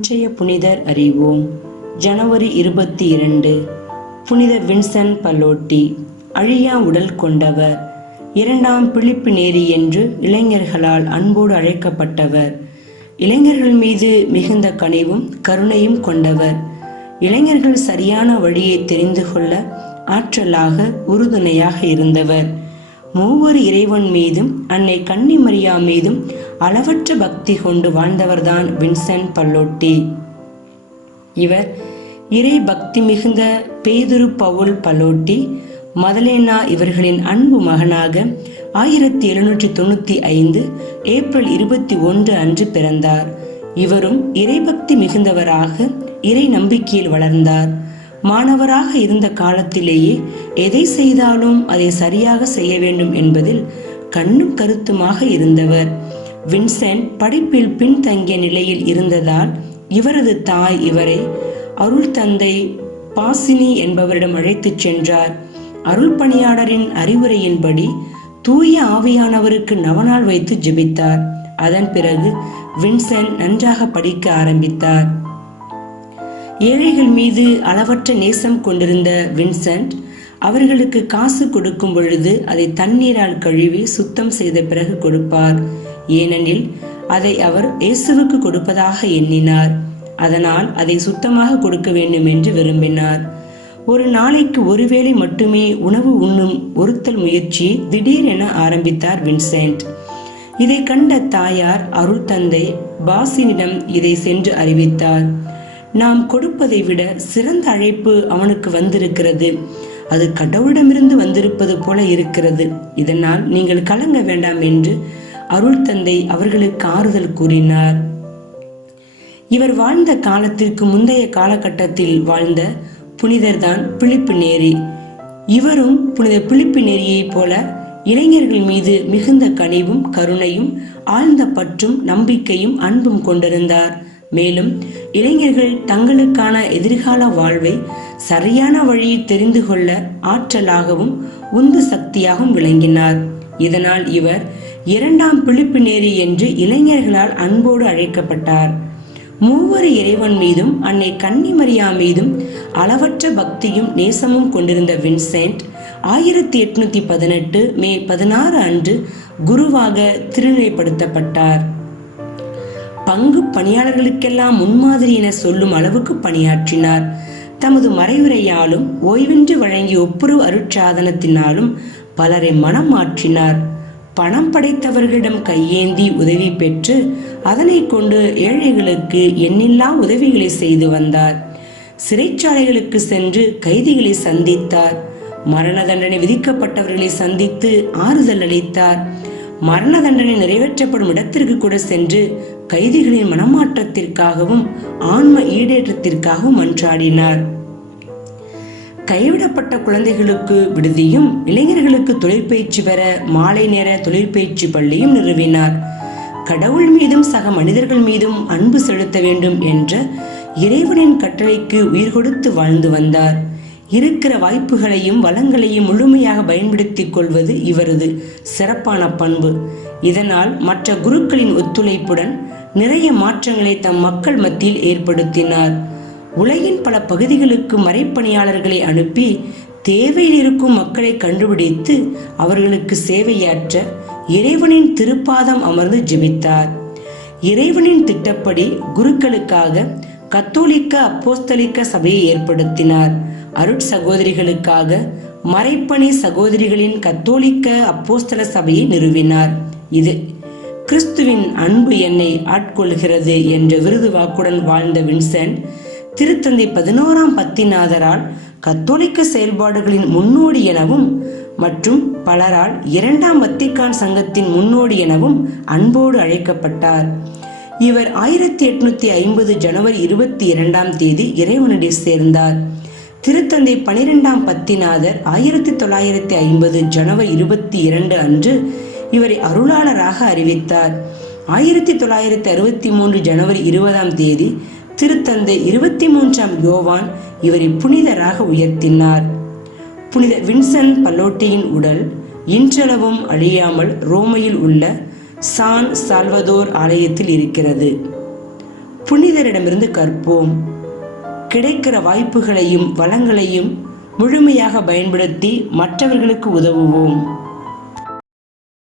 இன்றைய புனிதர் அறிவோம். ஜனவரி 22. புனித வின்சென்ட் பல்லோட்டி. அழியா உடல் கொண்டவர். 2ஆம் பிலிப்பு நேரி என்று இளைஞர்களால் அன்போடு அழைக்கப்பட்டவர். இளைஞர்கள் மீது மிகுந்த கனிவும் கருணையும் கொண்டவர். இளைஞர்கள் சரியான வழியை தெரிந்து கொள்ள ஆற்றலாக உறுதுணையாக இருந்தவர். மூவர் இறைவன் மீதும் அன்னை கன்னிமரியா மீதும் அளவற்ற பக்தி கொண்டு வாழ்ந்தவர்தான் வின்சென்ட் பல்லோட்டி. இவர் இறை பக்தி மிகுந்த பேதுரு பவுல் பல்லோட்டி மதலேனா இவர்களின் அன்பு மகனாக 1795 ஏப்ரல் 21 அன்று பிறந்தார். இவரும் இறைபக்தி மிகுந்தவராக இறை நம்பிக்கையில் வளர்ந்தார். மாணவராக இருந்த காலத்திலேயே எதை செய்தாலும் அதை சரியாக செய்ய வேண்டும் என்பதில் கண்ணும் கருத்துமாக இருந்தவர். வின்சென்ட் படிப்பில் பின்தங்கிய நிலையில் இருந்ததால் இவரது தாய் இவரை அருள் தந்தை பாசினி என்பவரிடம் அழைத்துச் சென்றார். அருள் பணியாளரின் அறிவுரையின்படி தூய ஆவியானவருக்கு நவநாள் வைத்து ஜெபித்தார். அதன் பிறகு வின்சென்ட் நன்றாக படிக்க ஆரம்பித்தார். ஏழைகள் மீது அளவற்ற நேசம் கொண்டிருந்த வின்சென்ட் அவர்களுக்கு காசு கொடுக்கும் பொழுது அதை தண்ணீரால் கழுவி சுத்தம் செய்த பிறகு கொடுப்பார். ஏனெனில் அதை அவர் இயேசுவுக்கு கொடுப்பதாக எண்ணினார். அதனால் அதை சுத்தமாக கொடுக்க வேண்டும் என்று விரும்பினார். ஒரு நாளைக்கு ஒருவேளை மட்டுமே உணவு உண்ணும் ஒருத்தல் முயற்சியை திடீரென ஆரம்பித்தார் வின்சென்ட். இதை கண்ட தாயார் அருள் தந்தை பாசினிடம் இதை சென்று அறிவித்தார். நாம் கொடுப்பதை விட சிறந்த அழைப்பு அவனுக்கு வந்திருக்கிறது. அது கடவுளிடமிருந்து வந்திருப்பது போல இருக்கிறது. இதனால் நீங்கள் கலங்க வேண்டாம் என்று அருள் தந்தை அவர்களுக்கு ஆறுதல் கூறினார். இவர் வாழ்ந்த காலத்திற்கு முந்தைய காலகட்டத்தில் வாழ்ந்த புனிதர்தான் பிலிப்பு நேரி. இவரும் புனித பிலிப்பு நேரியை போல இளைஞர்கள் மீது மிகுந்த கனிவும் கருணையும் ஆழ்ந்த பற்றும் நம்பிக்கையும் அன்பும் கொண்டிருந்தார். மேலும் இளைஞர்கள் தங்களுக்கான எதிர்கால வாழ்வை சரியான வழியை தெரிந்து கொள்ள ஆற்றலாகவும் உந்து சக்தியாகவும் விளங்கினார். இதனால் இவர் 2ஆம் பிலிப்பு நேரி என்று இளைஞர்களால் அன்போடு அழைக்கப்பட்டார். மூவர் இறைவன் மீதும் அன்னை கன்னிமரியா மீதும் அளவற்ற பக்தியும் நேசமும் கொண்டிருந்த வின்சென்ட் 1818 மே 16 அன்று குருவாக திருநிலைப்படுத்தப்பட்டார். பங்கு பணியாளர்களுக்கெல்லாம் முன்மாதிரி என சொல்லும் அளவுக்கு பணியாற்றினார். தமது மறைவுரையாலும் ஓய்வின்றி வழங்கிய ஒப்புரவு அருட்சாதனத்தினாலும் பலரை மனம் மாற்றினார். பணம் படைத்தவர்களிடம் கையேந்தி உதவி பெற்று அதனை கொண்டு ஏழைகளுக்கு எண்ணில்லா உதவிகளை செய்து வந்தார். சிறைச்சாலைகளுக்கு சென்று கைதிகளை சந்தித்தார். மரண தண்டனை விதிக்கப்பட்டவர்களை சந்தித்து ஆறுதல் அளித்தார். மரண தண்டனை நிறைவேற்றப்படும் இடத்திற்கு கூட சென்று கைதிகளின் மனமாற்றத்திற்காகவும் ஆன்ம ஈடேற்றத்திற்காகவும் மன்றாடினார். கைவிடப்பட்ட குழந்தைகளுக்கு விடுதியும் இளைஞர்களுக்கு தொழிற்பயிற்சி பெற மாலை நேர தொழிற்பயிற்சி பள்ளியும் நிறுவினார். கடவுள் மீதும் சக மனிதர்கள் மீதும் அன்பு செலுத்த வேண்டும் என்ற இறைவனின் கட்டளைக்கு உயிர் கொடுத்து வாழ்ந்து வந்தார். இருக்கிற வாய்ப்புகளையும் வளங்களையும் முழுமையாக பயன்படுத்திக் கொள்வது இவரது சிறப்பான பண்பு. இதனால் மற்ற குருக்களின் ஒத்துழைப்புடன் நிறைய மாற்றங்களை தம் மக்கள் மத்தியில் ஏற்படுத்தினார். உலகின் பல பகுதிகளுக்கு மறைப்பணியாளர்களை அனுப்பி தேவையில் இருக்கும் மக்களை கண்டுபிடித்து அவர்களுக்கு சேவையாற்ற இறைவனின் திருப்பாதம் அமர்ந்து ஜெபித்தார். இறைவனின் திட்டப்படி குருக்களுக்காக கத்தோலிக்க அப்போஸ்தலிக்க சபையை ஏற்படுத்தினார். அருட்சகோதரிகளுக்காக மறைப்பணி சகோதரிகளின் கத்தோலிக்க அப்போஸ்தல சபையை நிறுவினார். இது கிறிஸ்துவின் அன்பு என்னை ஆட்கொள்கிறது என்ற விருது வாக்குடன் வாழ்ந்த வின்சென்ட் திருத்தந்தை 11ஆம் பத்திநாதரால் கத்தோலிக்க செயல்பாடுகளின் முன்னோடி எனவும் மற்றும் பலரால் 2ஆம் வத்திக்கான் சங்கத்தின் முன்னோடி எனவும் அன்போடு அழைக்கப்பட்டார். இவர் 1850 ஜனவரி 22ஆம் தேதி இறைவனடி சேர்ந்தார். திருத்தந்தை 12ஆம் பத்திநாதர் 1950 ஜனவரி 22 அன்று இவரை அருளாளராக அறிவித்தார். 1963 ஜனவரி 20ஆம் தேதி திருத்தந்தை 23ஆம் யோவான் இவரை புனிதராக உயர்த்தினார். புனித வின்சென்ட் பல்லோட்டியின் உடல் இன்றளவும் அழியாமல் ரோமையில் உள்ள சான் சால்வதோர் ஆலயத்தில் இருக்கிறது. புனிதரிடமிருந்து கற்போம். கிடைக்கிற வாய்ப்புகளையும் வளங்களையும் முழுமையாக பயன்படுத்தி மற்றவர்களுக்கு உதவுவோம்.